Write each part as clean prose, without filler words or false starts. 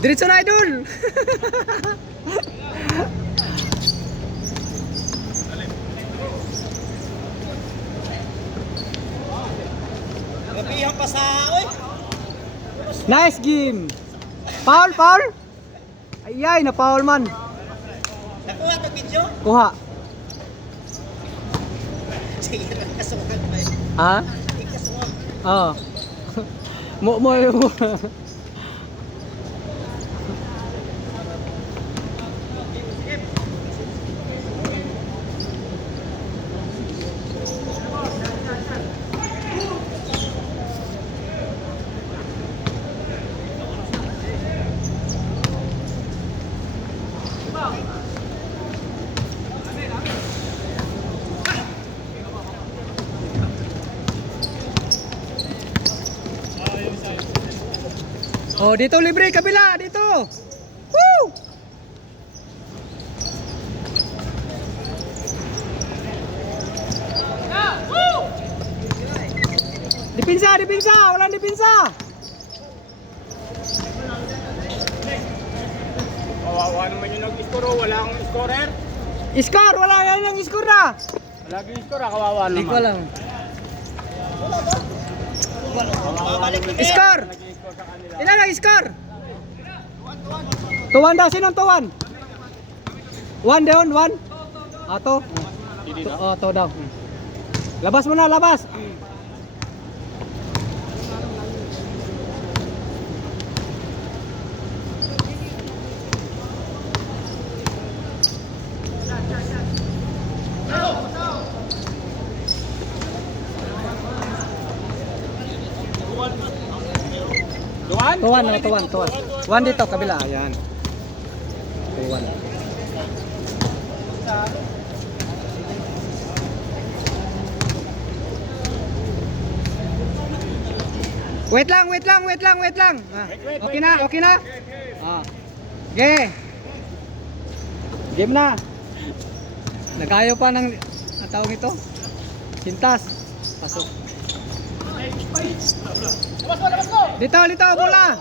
Diretso na, idol. Gabihan pa sa, oy. Nice game. Foul, foul. Ayay, na foul man. Nakuha ito video? Kuha. Sige, kasukan ba yun? Ha? Kasukan. Oo. Mo. Oh, dito libre, kabila, dito. Woo! Dipinsa, walang dipinsa. Kawawa naman yung nag-score, wala akong scorer. Score, wala yan ang score na. Wala akong score, kawawa naman. Hindi ko alam. Babalik na Score. Nag-score sa kanila. Ilan ang score? 2-1 daw, sinong 2-1? 1 down, 1. Ato. Hindi na. Oh, to daw. Labas mo na, labas. Tuwan? Tuwan. 1 dito, kabila. Ayan. 2-1. Wait lang. Ah, okay na? Ah. Okay. Game na. Nagayo pa ng tawag ito. Sintas. Pasok. Dito, bola.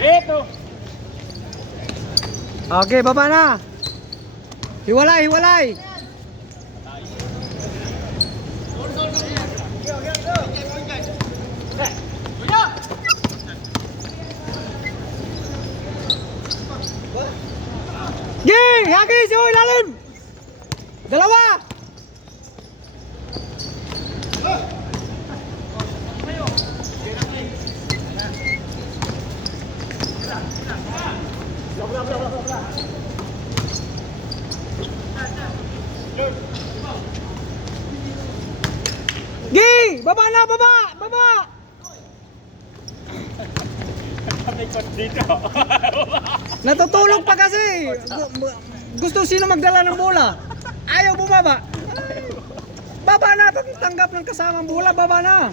Dito! Okay, baba na. Hiwalay. Ging! Hagis! Yung ilalim! Dalawa! Ging! Baba na! Baba! Dito! Natutulog pa kasi. Gusto sino magdala ng bola. Ayaw bumaba. Baba na. Tanggap ng kasamang bola. Baba na.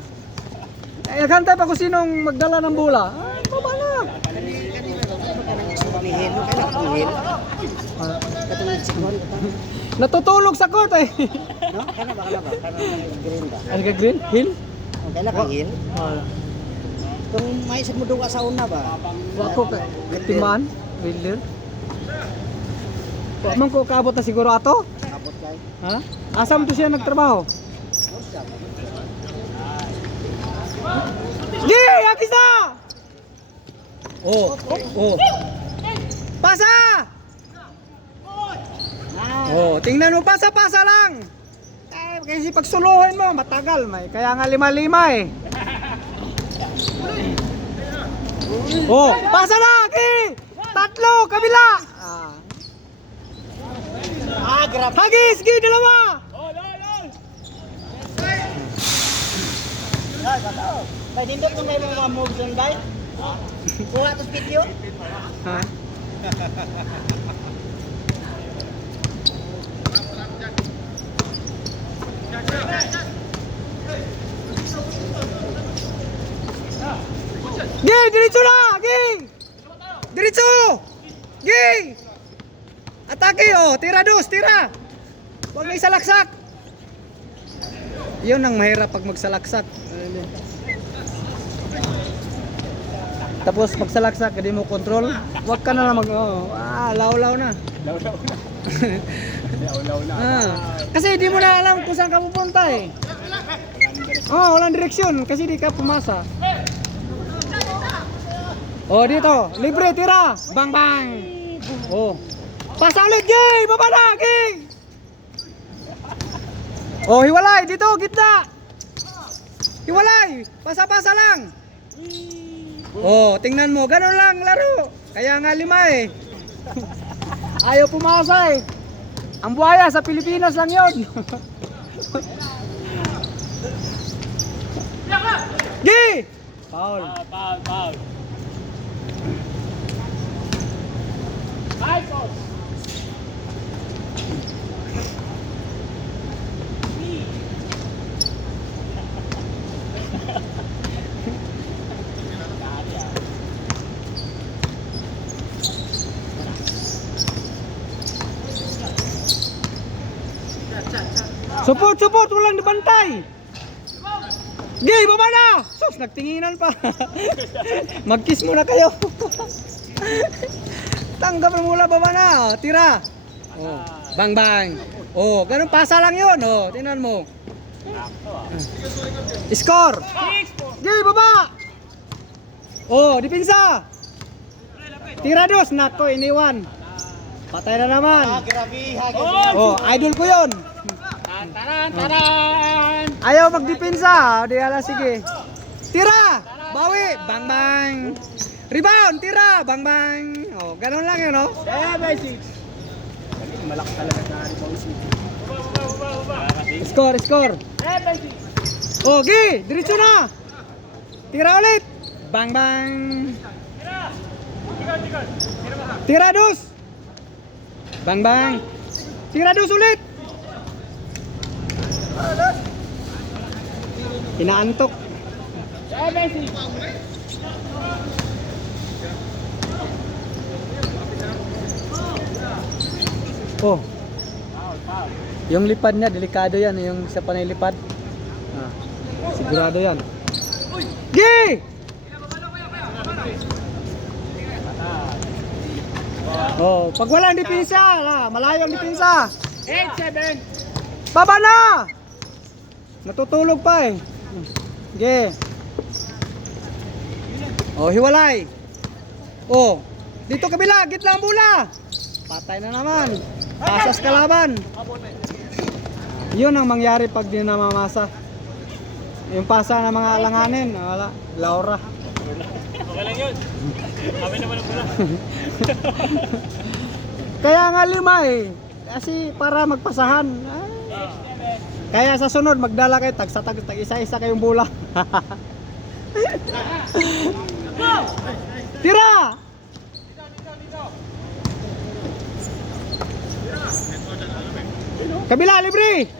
Naghantay pa kung sinong magdala ng bola. Ay, baba na. Kanina ba? Kanang sumihil. Kailan kumihil? Katulad si Kwan. Natutulog sa court eh. No? Kana ba? Kanang green ba? Ano ka green? Hill? O, kailan kang hill? Kung may isip mo duga sa una ba? Wako ka. Timaan? Wilder? Wa man ko kaabot na siguro ato? Abot kay. Ha? Asa mo to siya nagtrabaho? Gi! Agis na! Oh, oh. Pasa! Oh, tingnan mo, pasa-pasa lang. Eh, kasi pag suluhin mo, matagal. May. Kaya nga 5-5 eh. Oh, pasa na! Gi! Tatlo, kabila! Grabe. Hagis! Gi, dalawa! Kaya dindot kung may mga moves doon ba? Kuha tos video? Ha? Gi, diretso na! Gi! Diretso! Gi! Atake oh, tira dos, tira! Huwag na isalaksak! Yun ang mahirap pag magsalaksak. Tapos pag salaksak, hindi mo control. Huwag ka na law-law na. Law na. Kasi hindi mo na alam kung saan ka pupunta eh. Walang direksyon kasi di ka pumasa. Oh, dito. Libre, tira. Bang, bang. Oh. Pasa ulit, Gay! Baba na, Gay! Oh, hiwalay. Dito, gitna. Hiwalay. Pasa-pasa lang. Oh, tingnan mo. Ganun lang laro. Kaya nga 5 eh. Ayaw pumasa eh. Ang buhaya sa Pilipinas lang yun. Gi! Foul. Foul. Ay, foul. Support, walang dibantay. Gay, baba na! Sus, nagtinginan pa. Mag-kiss muna kayo. Tanggap mo mula, baba na. Oh, tira. Oh, bang bang. Oh, ganun pasa lang 'yon. Oh, tingnan mo. Score. Gay, baba. Oh, dipinsa. Tira dos, nako iniwan. Patay na naman. Grabe. Oh, idol ko 'yon. Taran! Ayaw magdepensa. Di ala sige. Tira! Bawi! Bang bang! Rebound! Tira! Bang bang! Oh, ganun lang yun, no? Malaki talaga na rebound si. Score! Oh, Gi! Diretso na! Tira ulit! Bang bang! Tira dos! Bang bang! Tira dos ulit! Inaantok. Oh. Yung lipad niya, delikado yan. Yung sa panilipad. Sigurado yan. Gi! Oh, pag walang depensa, malayo ang depensa. 8-7. Baba na! Natutulog pa eh. Ge. Oh, hiwalay. Oh, dito kabila, gitna ang bola. Patay na naman. Pasas kalaban. Yun ang mangyari pag di namamasa. Yung pasa ng mga alanganin, wala, Laura. Okay lang yun. Kami naman ang pula. Kaya nga 5 eh. Kasi para magpasahan. Kaya sa sunod magdala kayo tag isa-isa kayong bola. Tira! Kabila libre.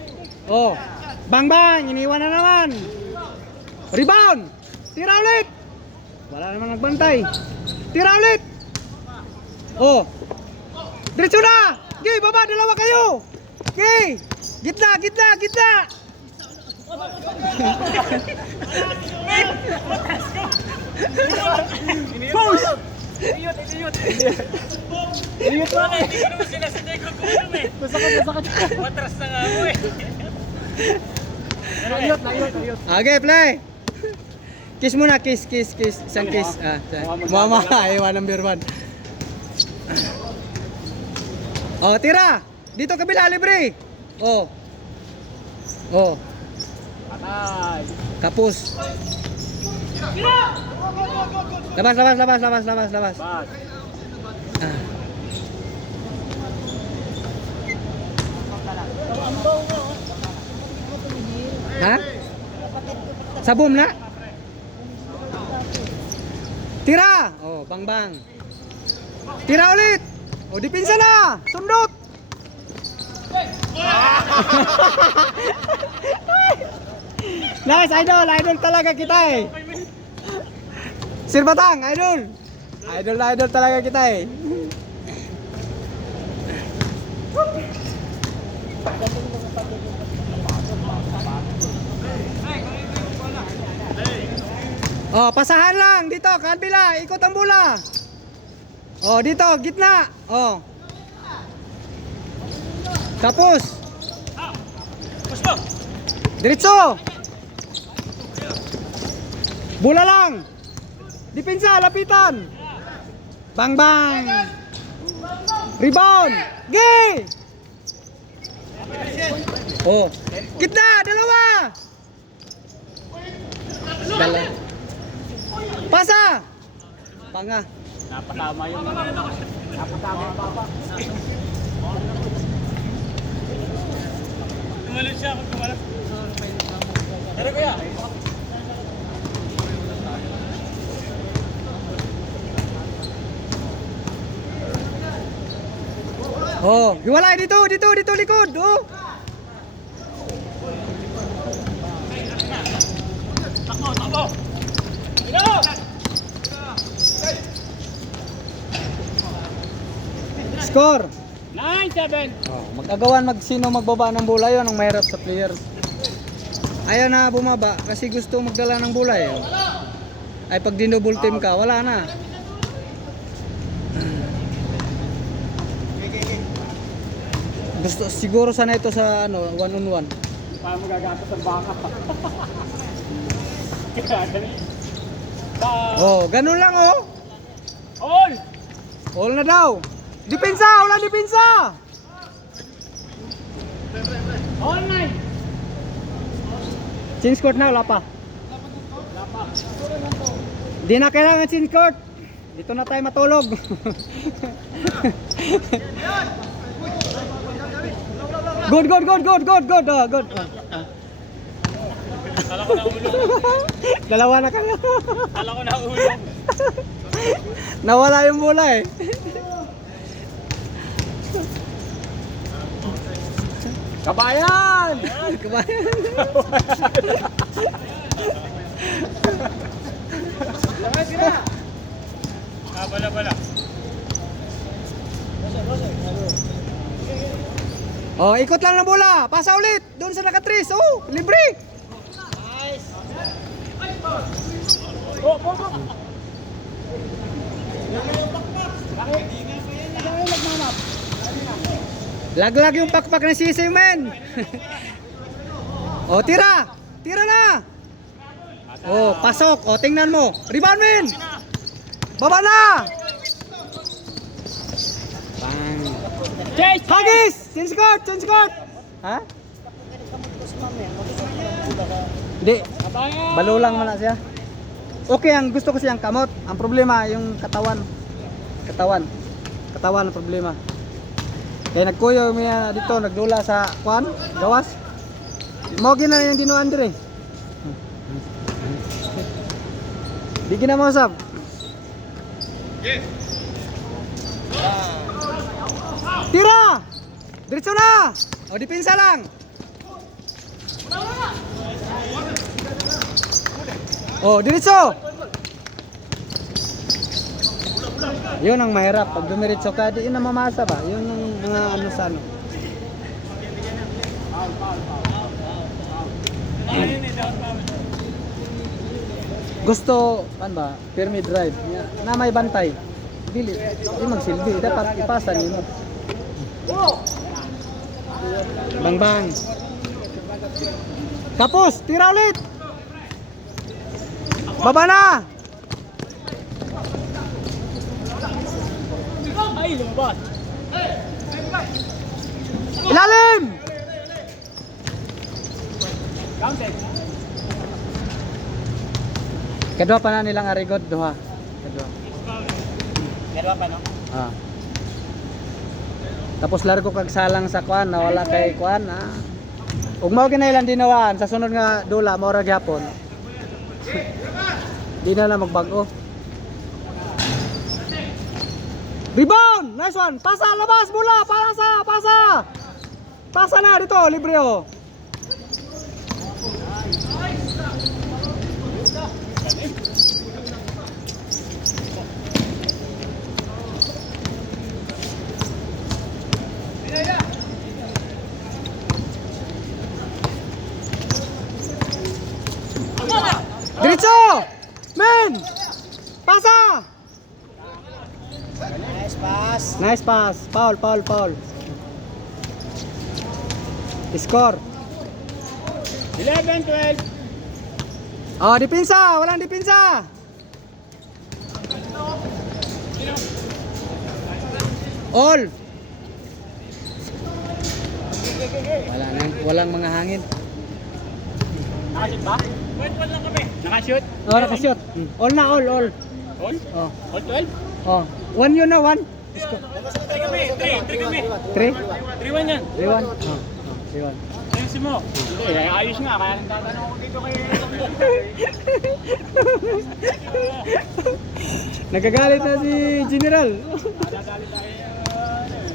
Oh. Bang bang, iniwan na naman. Rebound. Tira ulit. Wala naman nagbantay. Tira ulit. Oh. Diretso na. Okay, baba, dalawa kayo. Okay. Gitna, gitna, gitna. Push. Iyot wala, hindi ko naman sinasadya ko kung eh. Matras na nga ako eh. Okay, play. Kiss muna, kiss, kiss, kiss. Isang kiss. Mama, ayaw number 1. Oh, tira. Dito kabila, libre. Oh. Oh. Patay. Kapus. Labas, labas, labas, labas, labas, labas. Bas. Ah. Ha? Sabom na? Tira! Oh, bang bang. Tira ulit! Oh, dipinsa na! Sundot! Nice, idol! Idol talaga kita eh! Sir Batang, idol! Idol na idol talaga kita eh! Oh, pasahan lang dito, kabila, ikot ang bola. Oh, dito, gitna. Oh. Tapos. Pusto. Diretso. Bola lang. Depensa, lapitan. Bang bang. Rebound. Gay. Oh. Gitna, dalawa. Dalawa. Pasa! Panga. Napatama yung napatama ang papa. Tumalon siya kung tumalon. Tara kuya. Oh, hiwalay dito, dito, dito likod. Oh. Takbo, takbo. Score. 9-7. Oh, magagawan sino magbaba ng bola, yon ang mahirap sa player. Ayaw na bumaba kasi gusto magdala ng bola eh. Ay pag dinouble team ka, wala na. Gusto siguro sana ito sa ano, 1-on-1. Paano magagatas ang baka? Oh, ganun lang oh. All! All na daw. Depensa, wala depensa. All night! Change court na, wala pa. Di na kailangan change court. Dito na tayo matulog. Good, good, good, good, good, good, good. Kala ko na ulong. Dalawa na kayo. Kala ko na ulong. Nawala yung bola eh. Kabayan! Kabayan. Bala-bala. Oh, ikot lang ng bola. Pasa ulit. Doon sa nakatris. Oh, libre. Go, go, go! Laglag yung pakpak ng sisi, men. Oh, tira. Tira na. Oh, pasok. Oh, tingnan mo. Rebound, men. Baba na. Bang. Chase! Hagis! Change court! Change court! Ha? Hindi. Kabayan! Balo lang muna siya. Okay, ang gusto ko siyang kamot. Ang problema, yung katawan. Katawan. Katawan ang problema. Kaya nagkuyo miya dito, nagdula sa kwan, gawas. Mogi na yung dinuan dire. Di na mo sab. Tira! Diretso na! O, depensa lang. Oh, diretso. Yun ang mahirap. Pag dumiretso ka, di na mamasa ba? Yun ang mga ano sa ano. Gusto, ano ba, firme drive, na may bantay. Dili magsilbi, dapat ipasa niyo. Bang bang. Tapos, tira ulit. Baba na. Ay, lumabas. Ilalim. Counted. Kedua pa na nilang arigod, duha. Kedua. Meron pa, no? Ah. Tapos largo kag salang sa kuan, nawala kay kuan, ah. Ug mao kinailan dinawaan sa sunod nga dula mao ra gyapon. Di na lang magbago. Rebound! Nice one! Pasa, labas, bola! Pasa! Pasa! Pasa na dito, libre oh. Diretso! Men! Pasa! Nice pass. Nice pass. Foul, foul, foul. Score. 11-12. Oh, dipinsa! Walang dipinsa! All! Walang mga hangin. Nakashoot ba? Wait, lang kami. Nakashoot? Oh, nakashoot. All na, all, all. All? Oh, All 12? oh. One yun na, one. 3 kami. 3 kami. 3? 3-1 yan. 3-1? Oh, 3-1. Ayusin mo. Hindi, ayos nga. Kaya nagtatanong ako dito kay... Nagagalit na si General.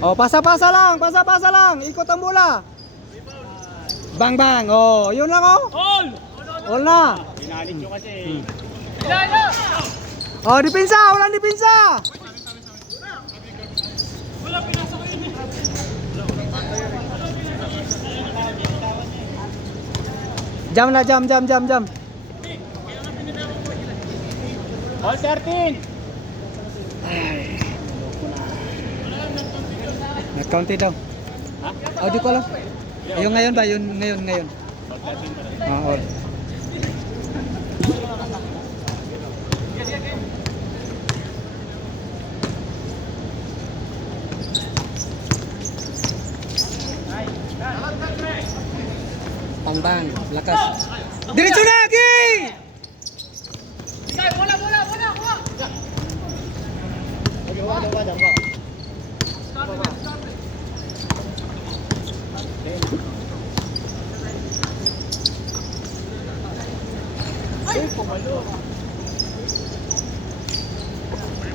Oh, pasa-pasa lang, pasa-pasa lang. Ikot ang bola. Bang bang. Oh, yun lang oh. All! All na. Pinalit nyo kasi. Oh, dipinsa, walang dipinsa. Wala, pinasa ko yun eh. Jam na, jam. All 13! Nag-counted daw. Ha? Oh, di ko alam. Yung ngayon ba? Yun ngayon. All 13 pa rin. Oh, all. Pangbang, lakas. Diretso na, Gi!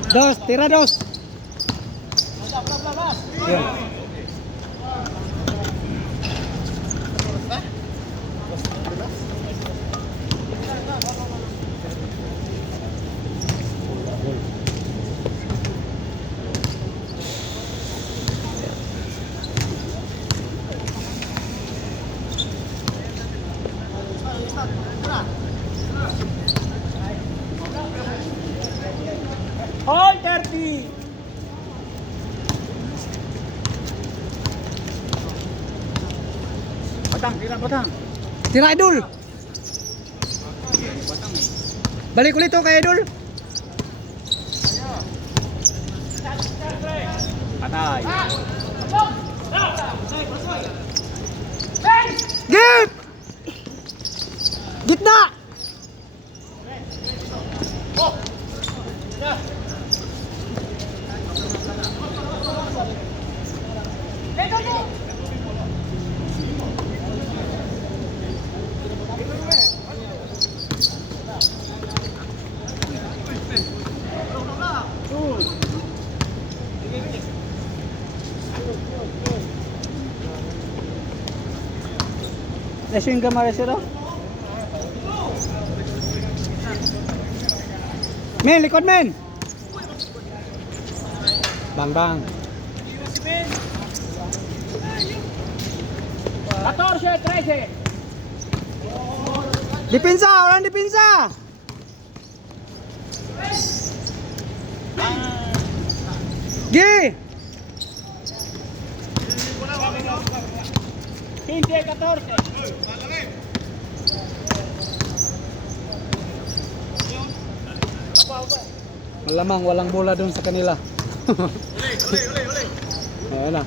Dos, tira dos. Yun. All 30! Batang, tira batang. Tira Idol. Balik ulit to kay Idol. Patay. Git! Gitna! Nasyo yung gamara siya daw? Men, likod men. Bang bang. 14, 13. Dipinsa, orang dipinsa. Gi. 15, 14. Malamang walang bola doon sa kanila. Ayan na.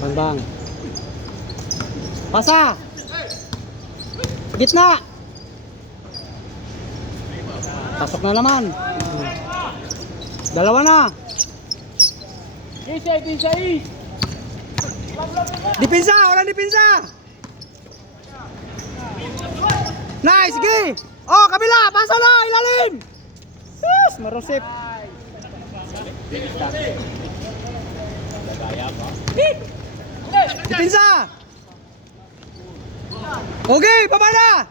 Bang bang. Pasa. Gitna. Pasok na naman. Dalawa na. 15, 16. Dipinsa, orang dipinsa. Nice, gi. Oh, kabila, pasa na, ilalim. Yes, marusip. Dipinsa. Okay, baba na.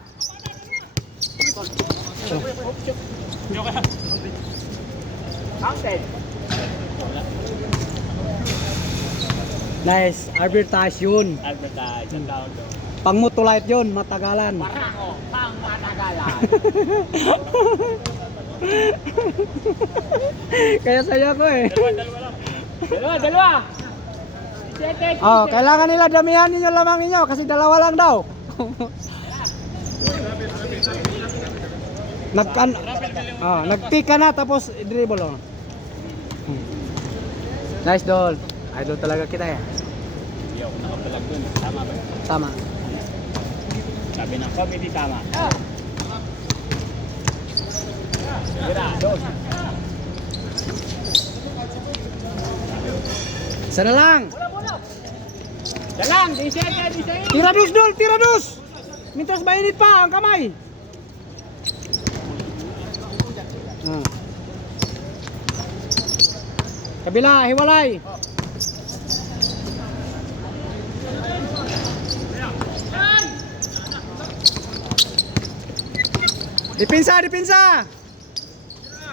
Counted. Nice, advertise yun. Advertise. Ang tawag doon. Pang mutulite yun, matagalan. Parang pang matagalan. Kaya saya ko eh. Dalawa lang. Dalawa. Oh, kailangan nila damihan ninyo lamang ninyo kasi dalawa lang daw. Nag-pick ka na tapos dribble oh. Nice doll. Idol talaga kita eh. Hindi ako nakapalag dun. Tama ba? Tama. Sabi ng comedy, tama. Tira, dos. Isa na lang. Dalang, 17, 16. Tira dus dol, tira dus. Mintos mainit pa ang kamay. Ah. Kabila, hiwalay. Dipinsa, dipinsa.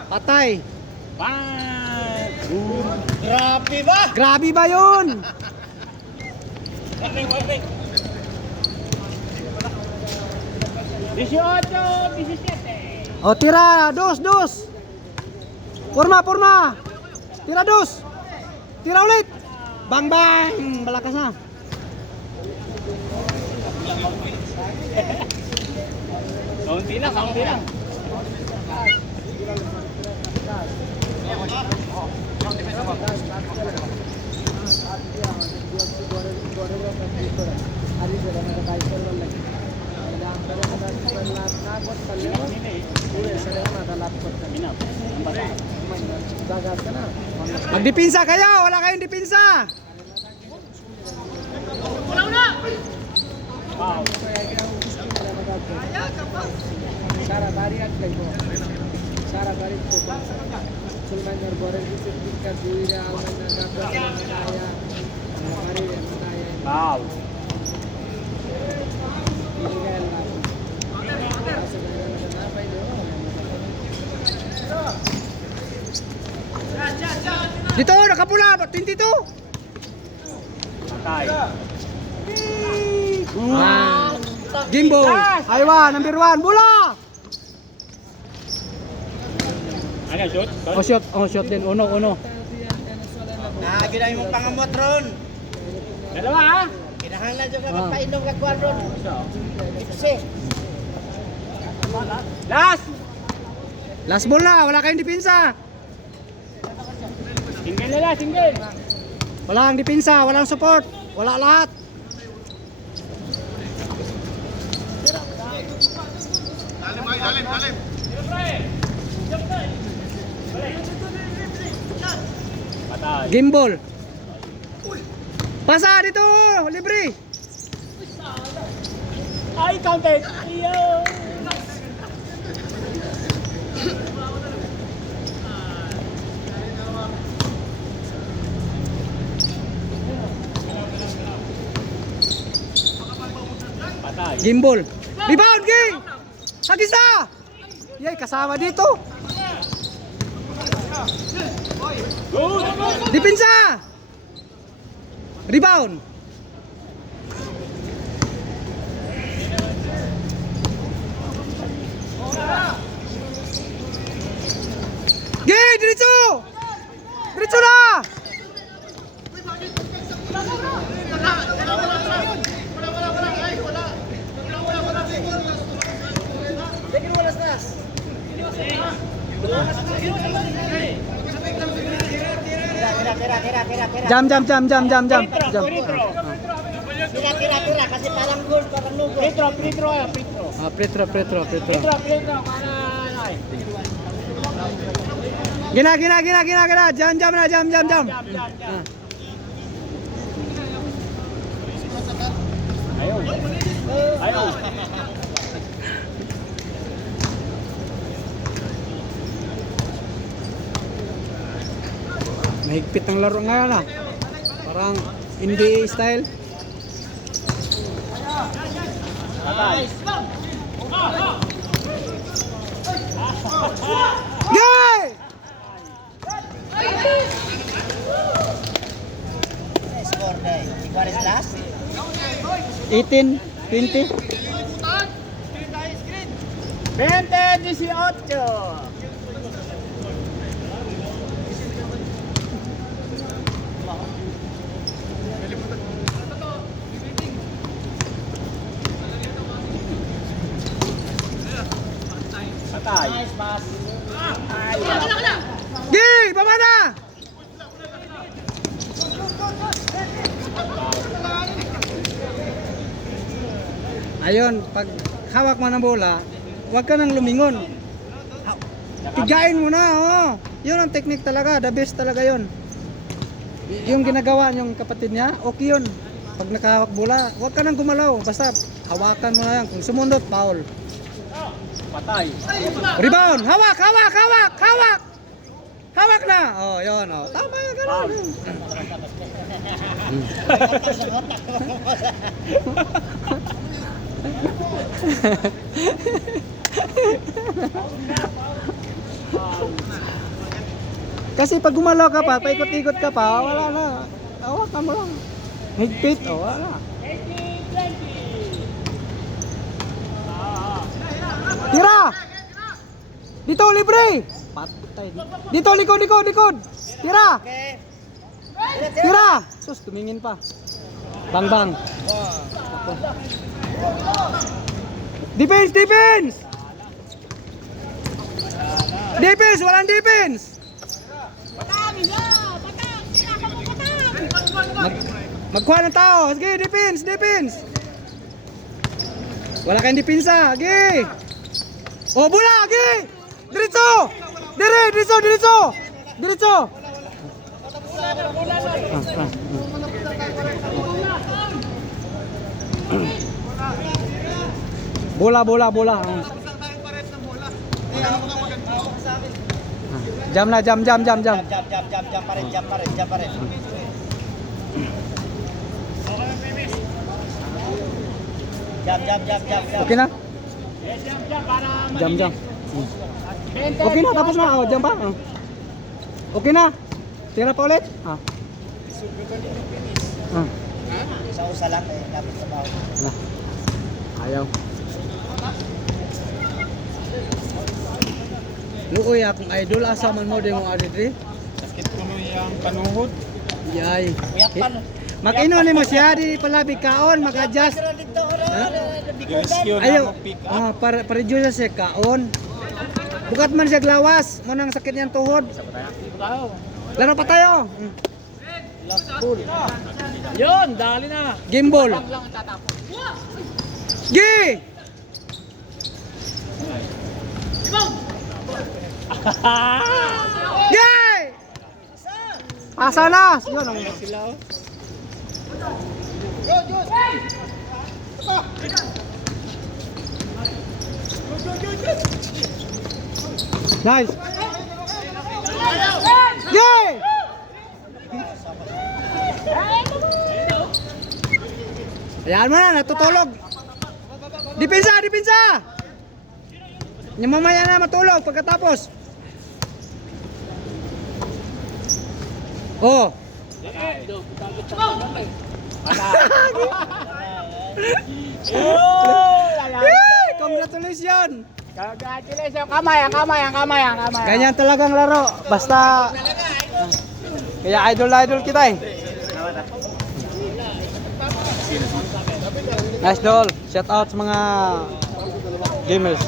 Patay. Grabe ba? Grabe ba yun? Warning. 18, 17. O tira, dos. Purma. Tira dos. Tira ulit. Bang bang, balakas na. Kaunti lang. Magdipinsa kayo, wala kayong dipinsa. Wow. सारा बारी आत गयो सारा बारी को सुल्तान और गोरे की टिक्का दुईरा आलमना डाक्टर आया हमारे बताया Wow. Dito, nakapula, 22. Patay. Gimbo. Aywa, number 1, bola. Ano, shoot? Shot din, uno. Ginay mong pangamot ron. Dalawa, ha? Kinahanglan jud ka magpainom ka kuan ron. Kasi Last ball na, wala kayong dipinsa. Single. Walang dipinsa, walang support, wala lahat. Patay. Gimbal. Pasa dito, libre. Ay, counted. Iyo. Gimbal. Rebound, Ging! Hagisa! Yay, kasama dito. Dipinsa! Rebound. Gay, diretso! Diretso na! Jam. Kira kasi parang goal, parang no goal. Petro. Ah, Pretro. Gina. Jam na. Ah. Ayaw. Mahigpit ang laro ngayon ah. Parang NBA style. Gay! Score day. Igual es last. 18, 20. 20-18. Patay. Nice pass. Gay! Baba na! Ayun, pag hawak mo ng bola, huwag ka nang lumingon. Tigain mo na, oh. Yun ang technique talaga, the best talaga yun. Yung ginagawa yung kapatid niya, okay yun. Pag nakahawak bola, huwag ka nang gumalaw. Basta hawakan mo na yan. Kung sumundot, foul. Patay. Rebound! Hawak! Hawak na! Oh, yun, oh. Tama yan, gano'n. Kasi pag gumalaw ka pa, paikot-ikot ka pa, wala na. Hawakan mo lang. Higpit, oh, wala. Tira! Dito, libre! Patay. Dito, likod! Tira! Tira! Sus, tumingin pa. Bang. Defense! Walang defense! Magkuha ng tao. Sige, defense. Wala kayong depensa. Sige. Oh, bola. Sige. Diretso. Bola. Jam na, jam. Jam pa rin. Jam. Okay na? Jam. Okay na, tapos na. Oh, jam pa. Oh. Okay na. Tira pa ulit. Sa lang eh, dapat sa bawah. Ayaw. Luoy akong idol asa man mo demo adiri. Sakit ko yung panuhod. Yay. Kuyapan. Makino ni mo siya di palabi kaon mag-adjust. Ayaw. Para Diyos siya kaon. Bukat man siya glawas, mo nang sakit niyang tuhod. Laro pa tayo. Yun, dali na. Gimbal. Gi! Yay! Asa na? Yun ang sila. Nice. Yay! Ayan mo na, natutulog. Depensa, depensa! Yung mamaya na matulog pagkatapos. Oh. Yay! Congratulations! Congratulations. Kamay. Ganyan talagang laro. Basta kaya idol kita eh. Nice doll. Shout out sa mga gamers.